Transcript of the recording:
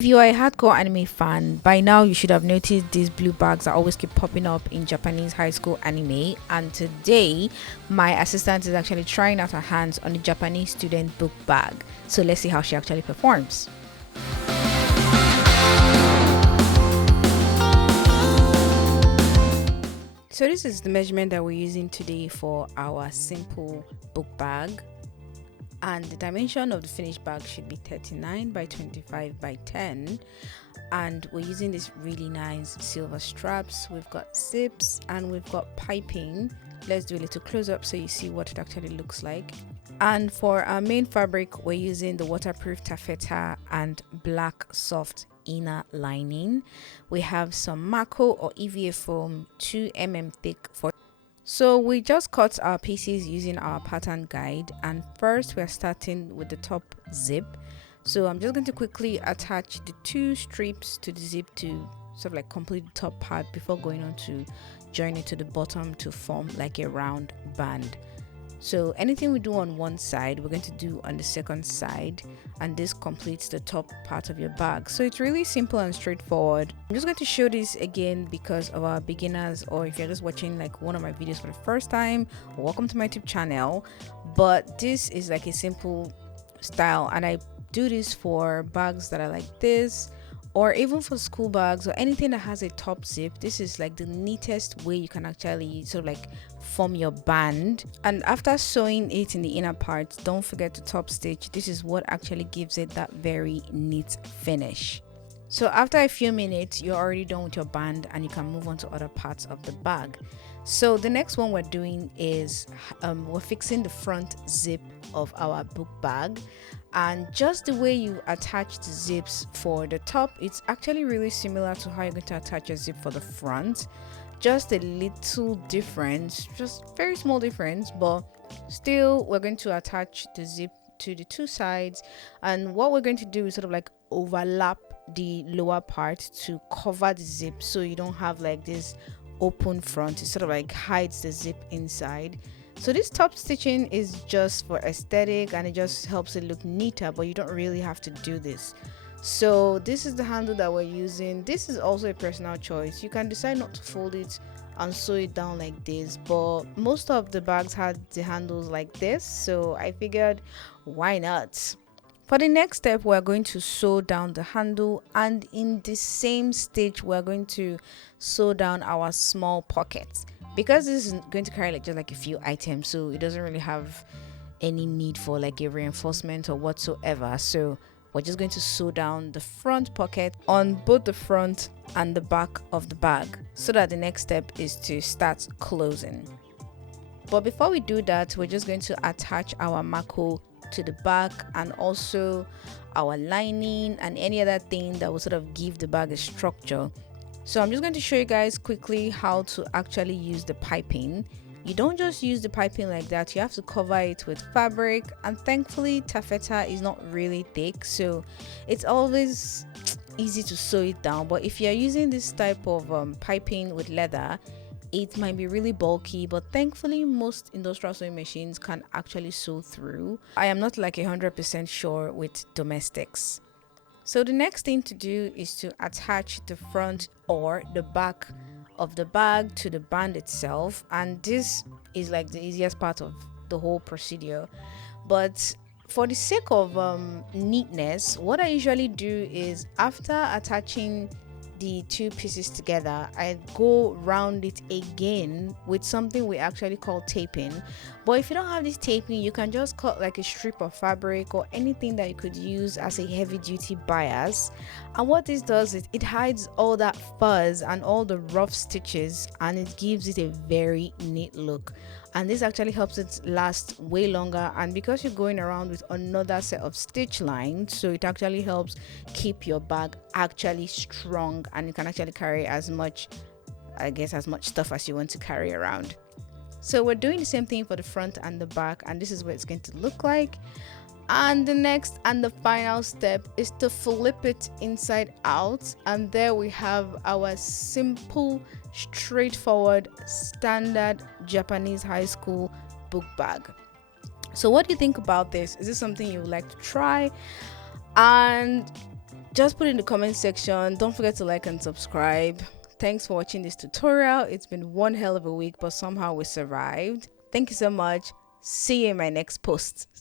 If you are a hardcore anime fan, by now you should have noticed these blue bags that always keep popping up in Japanese high school anime. And today, my assistant is actually trying out her hands on the Japanese student book bag. So let's see how she actually performs. So this is the measurement that we're using today for our simple book bag. And the dimension of the finished bag should be 39 by 25 by 10, and we're using these really nice silver straps. We've got zips and we've got piping. Let's do a little close up so you see what it actually looks like. And for our main fabric, we're using the waterproof taffeta and black soft inner lining. We have some MACO or EVA foam 2 mm thick for. So we just cut our pieces using our pattern guide, and first we're starting with the top zip. So I'm just going to quickly attach the 2 strips to the zip to sort of like complete the top part before going on to join it to the bottom to form like a round band. So anything we do on one side, we're going to do on the second side, and this completes the top part of your bag. So it's really simple and straightforward. I'm just going to show this again because of our beginners, or if you're just watching like one of my videos for the first time, welcome to my YouTube channel. But this is like a simple style, and I do this for bags that are like this, or even for school bags or anything that has a top zip. This is like the neatest way you can actually sort of like form your band. And after sewing it in the inner part, don't forget to top stitch. This is what actually gives it that very neat finish. So after a few minutes, you're already done with your band and you can move on to other parts of the bag. So the next one we're doing is we're fixing the front zip of our book bag. And just the way you attach the zips for the top, it's actually really similar to how you're going to attach a zip for the front. Just a little difference, just very small difference, but still we're going to attach the zip to the 2 sides. And what we're going to do is sort of like overlap the lower part to cover the zip, so you don't have like this open front. It sort of like hides the zip inside. So this top stitching is just for aesthetic, and it just helps it look neater, but you don't really have to do this. So this is the handle that we're using. This is also a personal choice. You can decide not to fold it and sew it down like this, but most of the bags had the handles like this, so I figured why not. For the next step, we're going to sew down the handle, and in the same stitch we're going to sew down our small pockets. Because this is going to carry like just like a few items, so it doesn't really have any need for like a reinforcement or whatsoever. So we're just going to sew down the front pocket on both the front and the back of the bag, so that the next step is to start closing. But before we do that, we're just going to attach our MACO to the back, and also our lining and any other thing that will sort of give the bag a structure. So I'm just going to show you guys quickly how to actually use the piping. You don't just use the piping like that, you have to cover it with fabric, and thankfully taffeta is not really thick, so it's always easy to sew it down. But if you're using this type of piping with leather, it might be really bulky, but thankfully most industrial sewing machines can actually sew through. I am not like 100% sure with domestics. So the next thing to do is to attach the front or the back of the bag to the band itself, and this is like the easiest part of the whole procedure. But for the sake of neatness, what I usually do is after attaching the 2 pieces together, I go round it again with something we actually call taping. But if you don't have this taping, you can just cut like a strip of fabric or anything that you could use as a heavy duty bias. And what this does is it hides all that fuzz and all the rough stitches, and it gives it a very neat look. And this actually helps it last way longer, and because you're going around with another set of stitch lines, so it actually helps keep your bag actually strong, and you can actually carry as much stuff as you want to carry around. So we're doing the same thing for the front and the back, and this is what it's going to look like. And the next and the final step is to flip it inside out, and there we have our simple, straightforward, standard Japanese high school book bag. So what do you think about this? Is this something you would like to try? And just put it in the comment section. Don't forget to like and subscribe. Thanks for watching this tutorial. It's been one hell of a week, but somehow we survived. Thank you so much. See you in my next post.